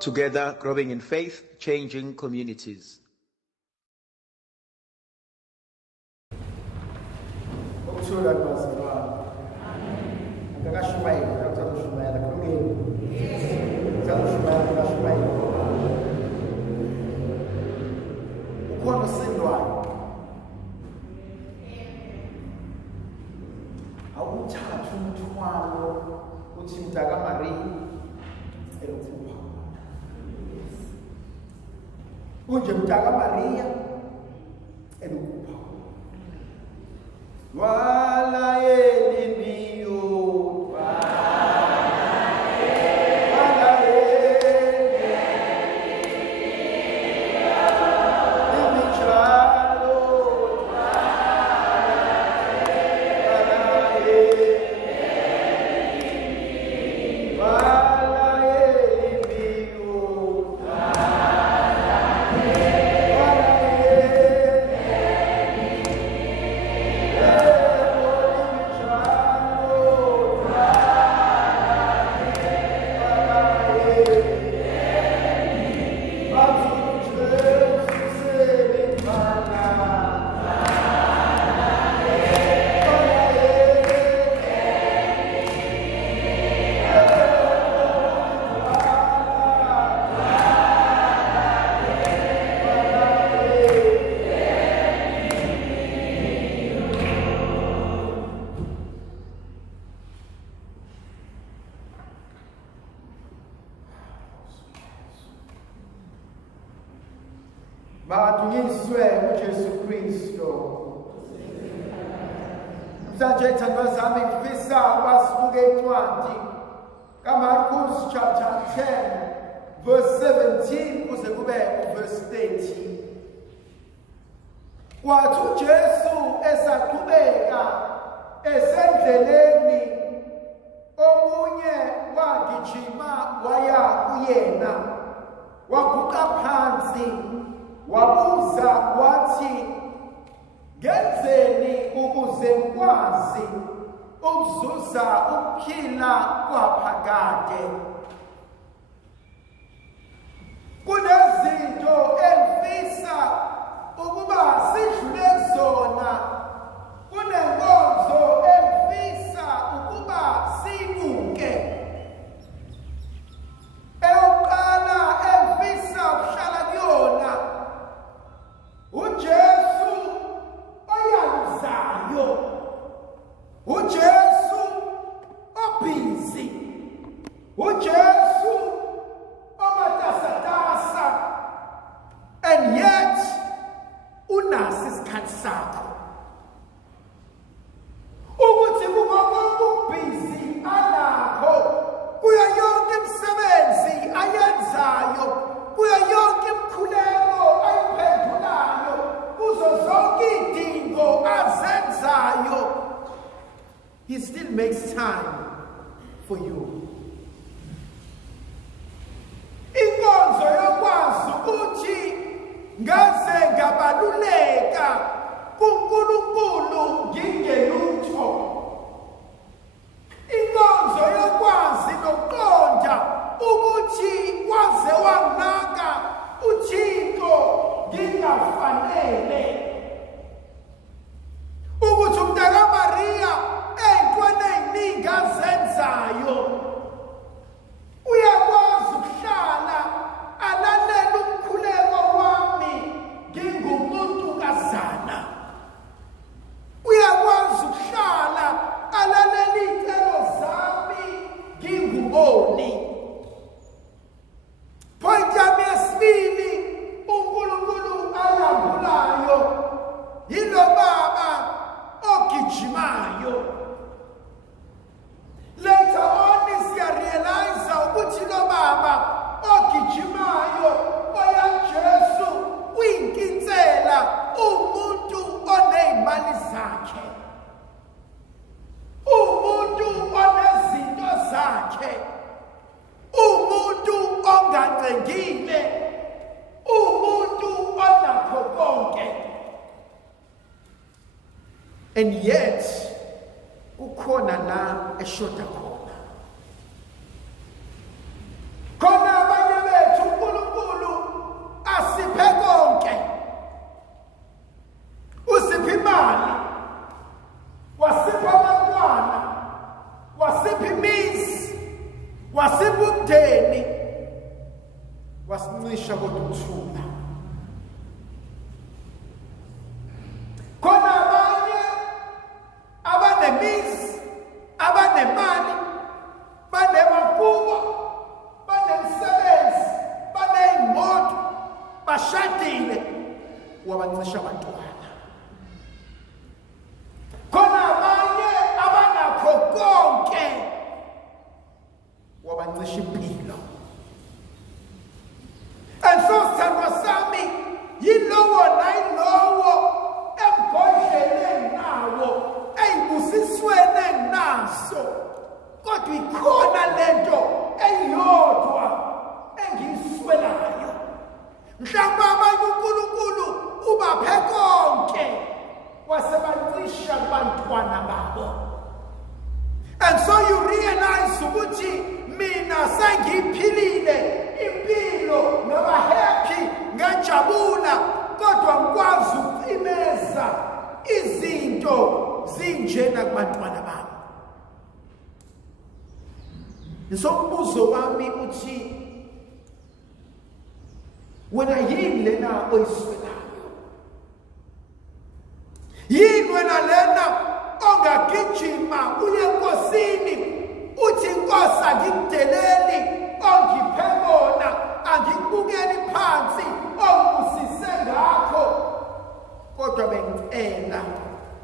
Together, growing in faith, changing communities. Unje mtaka Maria elukupa wala elimiyo Batunyiswe uJesu Kristo. Msanje thandwa zami ngifisa basibuke incwadi kaMarkus chapter 10 verse 17 kuze kube verse 30. Kwathi uJesu esaqhubeka esendleleni omunye wagijima waya kuyena waguqa phansi wabuza wathi ngenzeni ukuze ngikwazi ukuzuza ukuphila kwaphakade. Kunezinto engifisa ukuba sidlule zona, kunenkonzo engifisa ukuba siyibuke. Eyokuqala engifisa ukuhlala kuyona uJesu oyaluzayo, uJesu obhizi, uJesu omatasatasa, and yet unasi isikhathi sakho. Ukuthi kukonke ubhizi alakho, kuyo yonke imisebenzi ayenzayo, kuyo yonke imikhuleko ayiphendulayo, kuzo zonke idingo azenzayo, he still makes time for you. Inkonzo yokwazi ukuthi ngaze ngabaluleka kuNkulunkulu ngingelutho. Inkonzo yokwazi nokuqonda ukuthi waze wanginaka uThixo ngingafanele. Ukuthi umntaka Maria ey'ntweni ey'ningi azenzayo uyakwazi ukuhlala alalela umkhuleko wami ngingumuntukazana. Uyakwazi ukuhlala alalela iy'celo zami nginguboni. Point yami yesibili uNkulunkulu ayambulayo yilo baba ogijimayo. Later on siyarealize ukuthi lo baba ogijimayo oyaJesu uyinkinsela, umuntu oney'mali zakhe, umuntu onezinto zakhe, umuntu ongacengile, umuntu onakho konke. And yet ukhona la eshoda khona. Khona abanye bethu wasibumndeni wasincisha koduthula. Khona abanye abanemizi, abanemali, banemakubo, banemsebenzi, baneyimoto, bashadile, wabancisha abantwana. Khona abanye abanakho konke, wabancisha impilo. And so sithandwa sami, yilowo nayilowo emgodleni nawo, eyibusisweni enginaso, kodwa ikhona lento eyodwa engiyiswelayo. Mhlawumbe abanye uNkulunkulu ubaphe konke, wasebancisha abantwana babo. And so you realize ukuthi mina sengiphilile impilo ngaba happy, ngajabula, kodwa ngikwazi ukucimeza izinto zinjena kubantwana bami. Umbuzo wami uthi, wena yini lena oyiswelayo? Yini wena lena ongagijima uye enkosini uthi inkosi angikudeleli, ongiphe kona, angikubukeli phansi, ongibusise ngakho, kodwa bengicela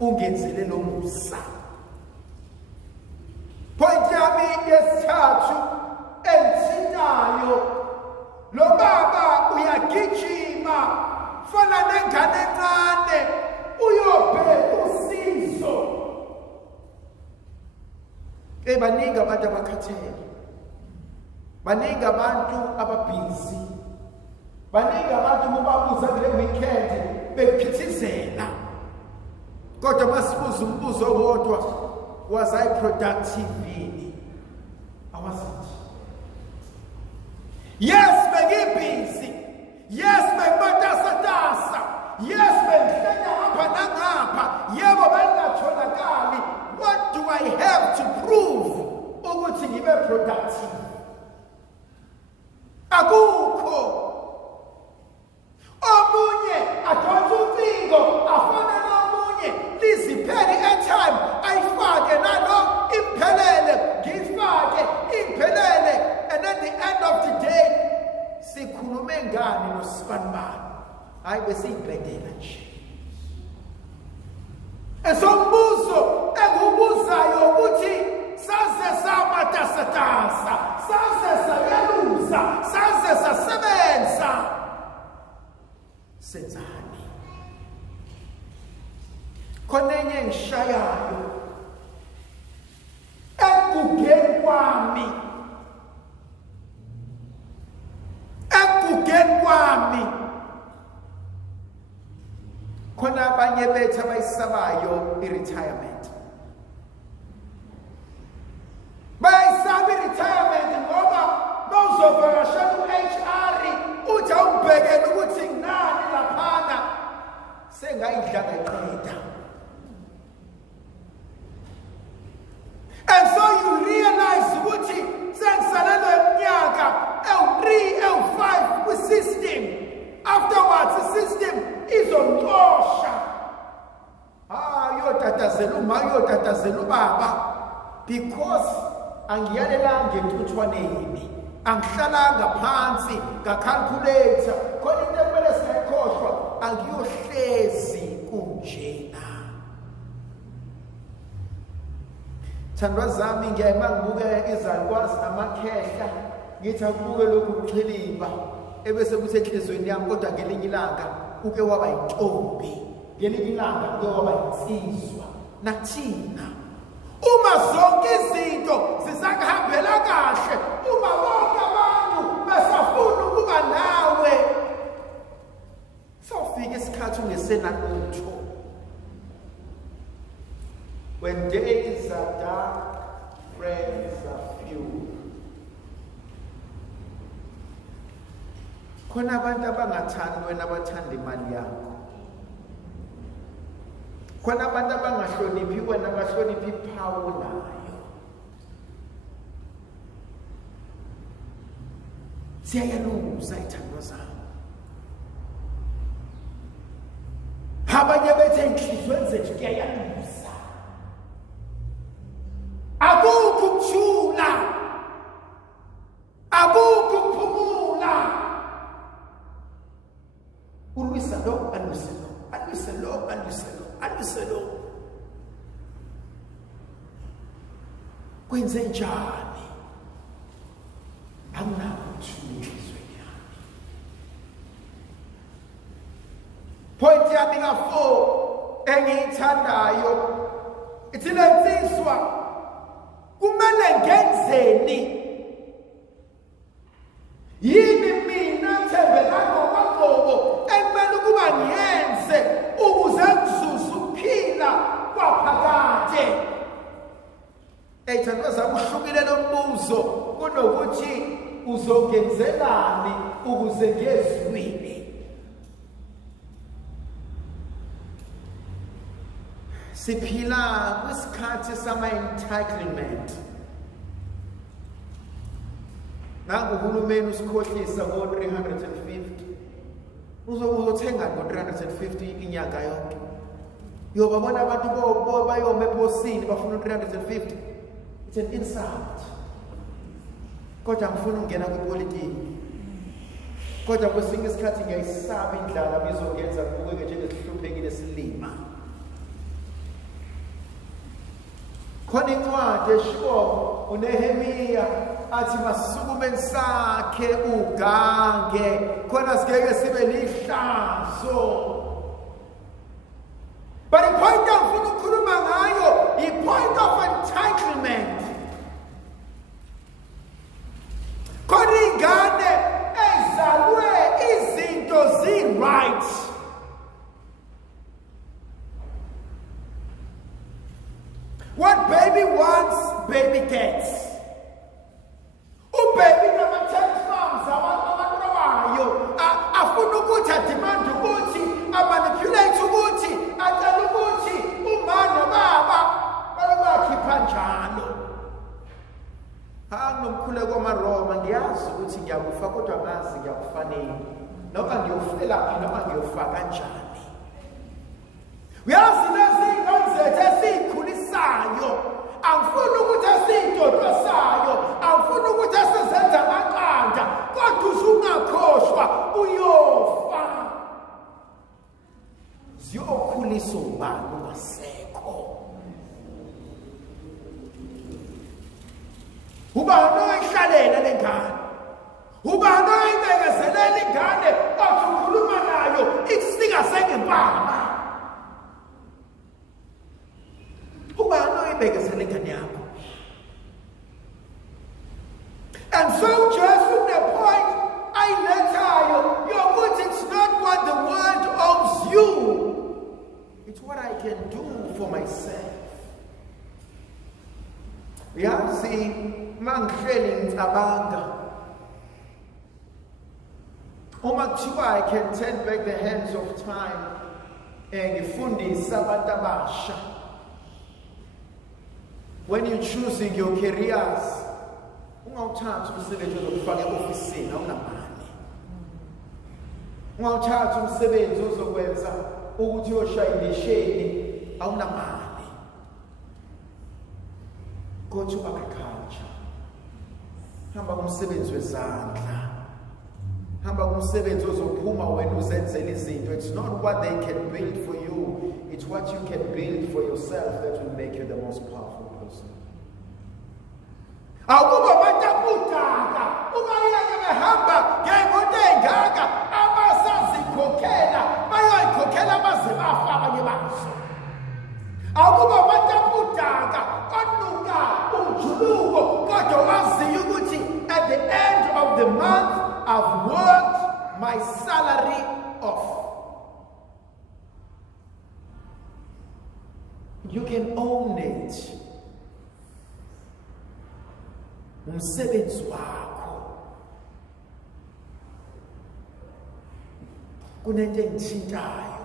ungenzele lo musa? Point yami yesithathu engithintayo, lo baba uyagijima fana nengane encane uyobheka usizo. Baningi abantu abakhathele, baningi abantu ababhizi, baningi abantu mubabuza kule weekend bephithizela, kodwa masibuza umbuzo owodwa, was I productive yini? Awasithi. Yes, bengibhizi. Yes, bengimatasatasa. Yes, bengihlenya ngapha nangapha. Yebo bengingatholakali. What do I have to prove ukuthi ngibe productive? Akukho. Omunye adonsa ucingo afana nomunye, liziphele airtime ayifake nalo imphelele, ngifake imphelele, and at the end of the day sikhulume ngani nosibani? Hayi besiyibhedela nje. Esombuzo engubuzayo ukuthi saze samatasatasa, saze sayaluza, saze sasebenza, senzani? Khona enye engishayayo ekugeni kwami, khona abanye bethu abayisabayo i-retirement. Bayisaba i-retirement ngoba mawuzovakashela u-HR uthi awubhekele ukuthi nginani laphana, sengayidla ngeqeda. And so you realize ukuthi sengisalelwe iminyaka ewu-3, ewu-5 kwi-system. Afterwards, the system izomxosha. Uyotatazela uma, uyotatazela ubaba, because angiyalelanga entuthwaneni, angihlalanga phansi ngacalculator, khona into ekumele singayikhohlwa, angiyohlezi kunjena. Thandwa zami, ngiyayima ngibuke izalukwazi namakhehla, ngithi akubuke lokhu kuxhilimba, ebese kuthi enhlizweni yami, kodwa ngelinye ilanga uke waba yintombi, ngelinye ilanga uke waba yinsizwa. Nathina uma zonke izinto zisakuhambela kahle, uma bonke abantu besafuna ukuba nawe, sawufika isikhathi ungesenalutho. When days are dark, friends are few. Khona abantu abangathandi wena abathanda imali yakho. Khona abantu abangahloniphi wena abahloniphi iphawu nayo. siyayaluza ithandwa zami. Abanye bethe inhliziyweni zethu kuyayaluza. Akukho ukuthula. Akukho ukuphumula. Ulwisa lo, alwise lo, alwise lo, alwise lo, alwise lo. Kwenze njani? Anginako ukuthula enhliziyweni yami. Point yami ka-4 engiyithandayo ithi lensizwa kumele ngenzeni? Yini mina Thembeka Ngcobo ekumele ukuba ngiyenze ukuze ngizuze ukuphila kwaphakade? Eyithandwa zami, uhlukile lo mbuzo kunokuthi uzongenzelani ukuze ngezwini. Siphila kwisikhathi sama-entitlement. Nangu uhulumeni usikhohlisa ngo-350. Uzothenga ngo-350 inyanga yonke. Yobabona abantu bayome eposini bafuna u-350. It's an insult. Kodwa ngifuna ukungena kwipolitiki. Kodwa kwesinye isikhathi ngiyayisaba indlala bizongenza kubukeke njengesihluphekile silima. Khona incwadi eshiwo uNehemiya athi masisukumeni sakhe ugange khona singeke sibe lihlazo. But the point of ukukhuluma ngayo, the point of entitlement. Khona ingane ezalwe izinto zi-right. What baby wants, baby gets. Baby number 10 farms, abantwayo afuna ukuthi ademand ukuthi amanipulate ukuthi atshela ukuthi uma nobaba bakhipha njalo. Nginomkhuleko wamaRoma, ngiyazi ukuthi ngiyakufa kodwa ngazi ngiyakufanele. Noma ngiyofela phi noma ngiyofa kanjani. Uyazi lezi ngomzethe esikhulisayo. Angifuni ukuthi asiyidodwasayo, angifuni ukuthi asizenze amaqanda, kodwa usungakhohlwa uyofa. Ziyokhuliswa ubani ungasekho? Ubani oyihlalela le ngane? Ubani oyibekezelela ingane othi ukhuluma nayo ikusika sengempama? And so just from the point I let you put it's not what the world owes you, it's what I can do for myself. We have seen man feelings abanga. I can turn back the hands of time and ngifundisa abantu abasha. When you're choosing your careers, ungawuthatha umsebenzi ozokufaka e-ofisini awunamali. Ungawuthatha umsebenzi ozokwenza ukuthi uyoshaya isheni awunamali. Go to agriculture. Hamba kumsebenzi wezandla. Hamba kumsebenzi ozophuma wena uzenzele izinto. It's not what they can build for you, it's what you can build for yourself that will make you the most powerful person. Akuba bataputaka ubayeke behamba ngemoto engaka abasazikhokhela bayoyikhokhela baze bafa abanye bazo. Akuba bataputaka onuka umjuluko kodwa waziyo ukuthi at the end of the month I've worked my salary off. You can own it. Umsebenzi wakho. Kunento engithintayo.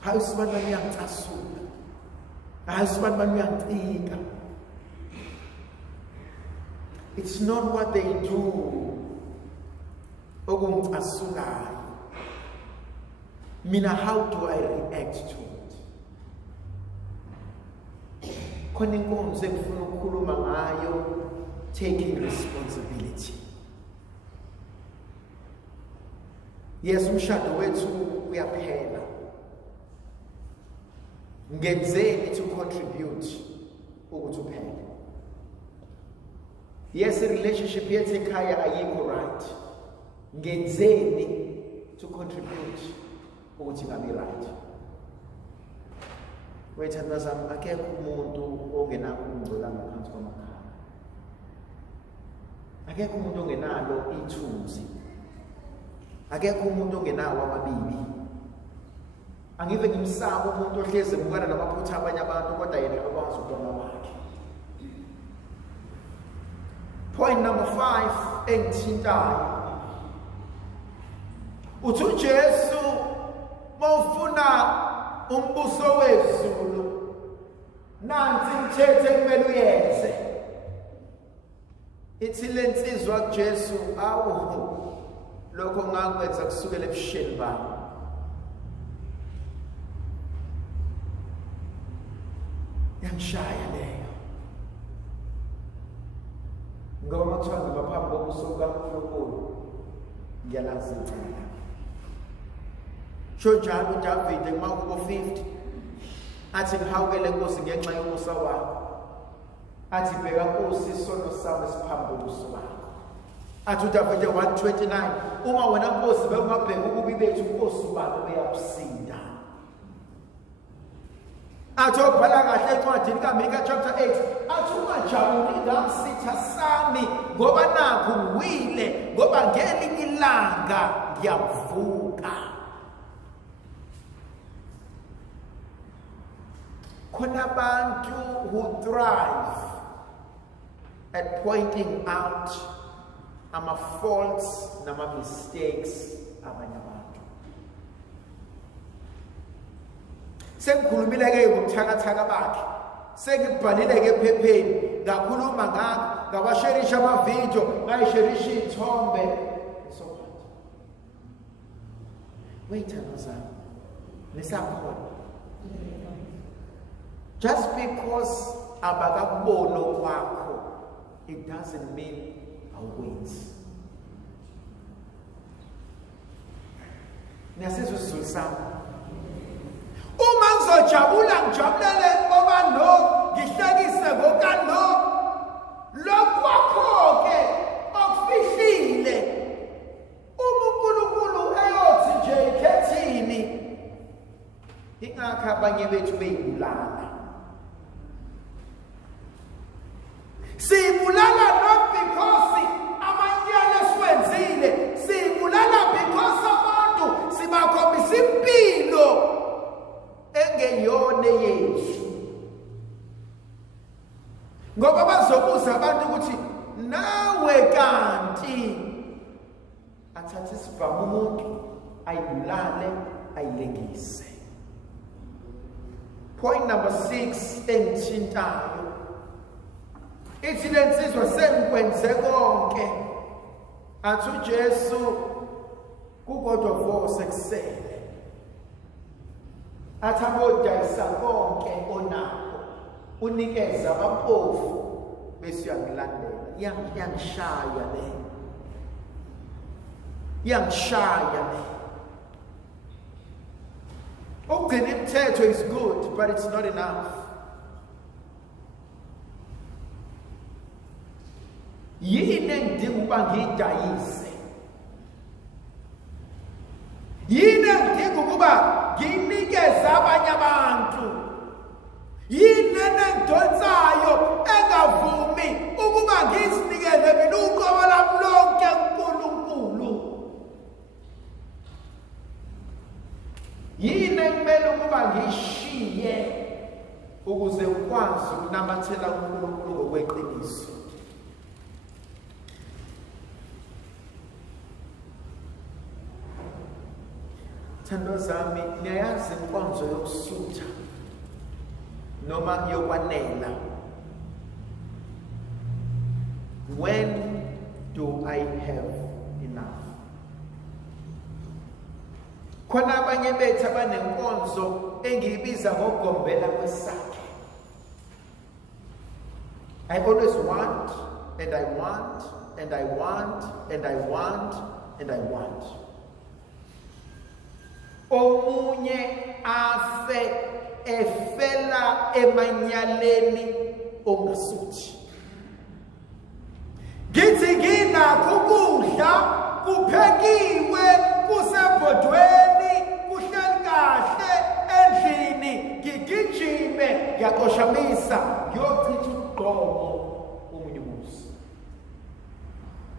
Hayi sibani bani uyangicasula. Hayi sibani bani uyangicika. It's not what they do. Mina, how do I react to it? Taking responsibility. Yes, umshado wethu uyaphela. Ngenzeni to contribute ukuthi uphele. Yes, a relationship yethu ekhaya ayikho right. Ngenzeni to contribute ukuthi ngabe right. Wethandwa zami, akekho umuntu ongenako ukungcola ngaphansi kwamakhala. Akekho umuntu ongenalo ithunzi. Akekho umuntu ongenawo amabibi. Angive ngimsaba umuntu ohleze bukana namaphutha abanye abantu kodwa yena akwazi ukubona wakhe. Point number 5 engithintayo. Uthi uJesu mawufuna umbuso wezulu nansi imthetho ekumele uyenze. Ithi lensizwa kuJesu awu lokho ngakwenza kusukela ebusheni bami. Yangishaya leyo. Ngoba mathiwa ngibaphambi kobuso bukaNkulunkulu ngiyalazi icala. Sho njalo uDavide kumakubo 50 athi ngihawukele Nkosi ngenxa yomusa wakho. Athi bheka Nkosi isono sami siphambi kobuso bakho. Athi uDavide 129 uma wena Nkosi bekungabheka ukubi bethu Nkosi ubani uyakusinda. Athi obhala kahle encwadini kaMika chapter 8 athi ungajabuli ngamsitha sami ngoba nakhu uwile ngoba ngelinye ilanga ngiyavuka. Khona abantu who thrive at pointing out ama-faults nama-mistakes abanye abantu. Sengikhulumile-ke ngobuthakathaka bakhe, sengibhalile-ke ephepheni, ngakhuluma ngakho, ngawasherisha amavidiyo, ngayisherisha iy'thombe. So what? Wey'thandwa zami, nisakhona. Just because abakakubono kwakho, it doesn't mean awuwenzi. Niyasizwa isizulu sami. Uma ngizojabula ngijabulele ngoba no, ngihlekise ngokano, lokhu kwakho-ke okufihlile. Uma uNkulunkulu eyothi nje ikhethini, ingakho abanye bethu beyibulala. Siyibulala not because amanyala siwenzile, siyibulala because abantu sibakhombisa impilo engeyona yethu. Ngoba bazobuza abantu ukuthi nawe kanti athathe isivamo umuntu ayibulale ayilengise. Point number 6 engithintayo. Ithi lensizwa sengikwenze konke. Athi uJesu kukodwa vo sekusele. Athi abodayisa konke onakho unikeza abaphofu bese uyangilandela. Yangishaya le. Yangishaya le. Ukugcina imithetho is good, but it's not enough. Yini engidinga ukuba ngiyidayise? Yini engidinga ukuba nginikeze abanye abantu? Yini engidonsayo engavumi ukuba ngizinikeze mina uqobo lami lonke kuNkulunkulu? Yini ekumele ukuba ngishiye ukuze ukwazi ukunamathela uNkulunkulu ngokweqiniso? Thandwa zami, niyayazi inkonzo yokusutha noma yokwanela When do I have enough? Khona abanye bethu abanenkonzo engiyibiza ngokugombela kwesakhe. I always want, and I want, and I want, and I want, and I want. Omunye afe efela emanyaleni ongasuthi. Githi nginakho ukudla kuphekiwe kusebhodweni kuhleli kahle endlini ngigijime ngiyaqoshamisa ngiyochitha ugqomo omunye umuzi.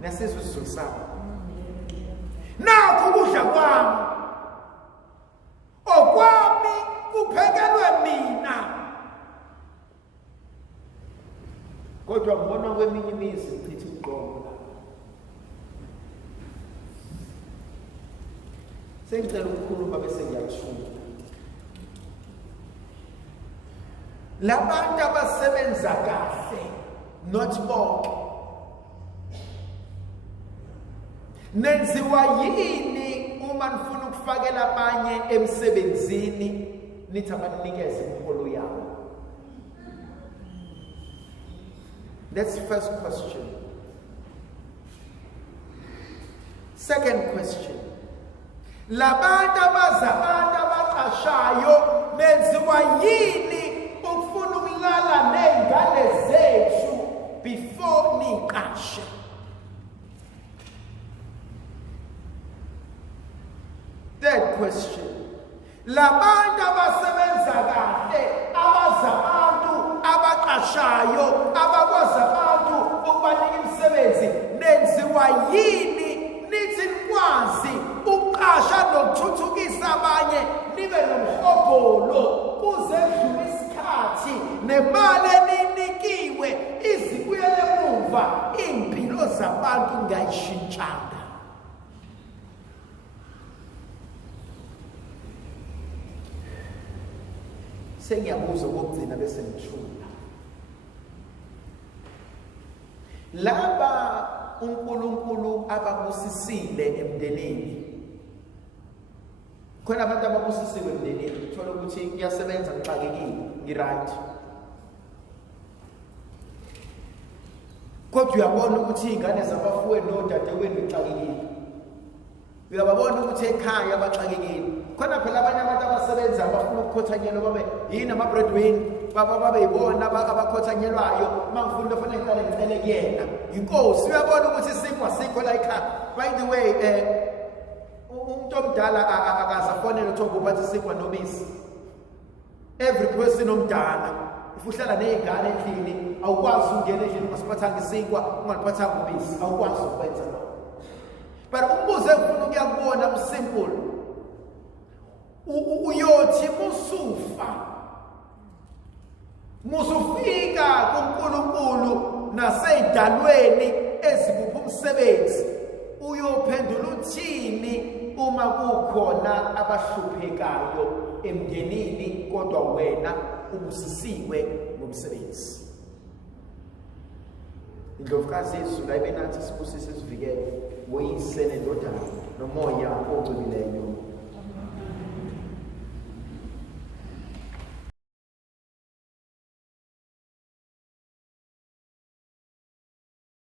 Nasizwe sizosaba. Nakho ukudla kwami okwami kuphekelwe mina. Kodwa ngibona kweminye imizi ichitha ugqomo. Sengicela ukukhuluma bese ngiyashula. Labantu abasebenza kahle, not bonke. Nenziwa yini uma nifuna ukufakela abanye emsebenzini nithi abanikeze imiholo yabo? That's the first question. Second question. Labantu abazabantu abaqashayo benziwa yini ukufuna ukulala nezingane zethu before niqashe? Third question. Labantu abasebenza kahle abazabantu abaqashayo abakwazi abantu ukubanika imisebenzi nenziwa yini nithi nikwazi uqasha nokuthuthukisa abanye nibe nomhobholo kuze kudlule isikhathi nemali eninikiwe izibuyele emuva impilo zabantu ngayishintshanga? Sengiyabuza ukugcina bese ngithula. Laba uNkulunkulu ababusisile emndenini. Khona abantu ababusisiwe emndenini, uthola ukuthi kuyasebenza ngixakekile, ngiright. Kodwa uyabona ukuthi izingane zabafuwe nodadewenu ngixakekile. Uyababona ukuthi ekhaya abaxakekile. Khona phela abanye abantu abasebenza abafuna ukukhothanyelwa babe yini ama-breadwinner babe yibona abakhothanyelwayo mangifuna kufanele ngiqale ngicele kuyena inkosi. Uyabona ukuthi isikwa sikho la ekhaya. By the way, umuntu omdala akazafonela uThogo bathi isikwa nobisi. Every person omdala uhlala nezingane endlini awukwazi ungena endlini ungasiphathanga isikwa ungaliphathanga ubisi, awukwazi ukwenza lokho. But umbuzo engifuna ukuyakubona usimple. Uyothi musufika kuNkulunkulu naseyidalweni ezikupha umsebenzi, uyophendula uthini uma kukhona abahluphekayo emndenini kodwa wena ubusisiwe ngomsebenzi? Indlovukazi yezulu ayibe nathi isibusise sivikele, woyise nendodana nomoya ogcweleyo.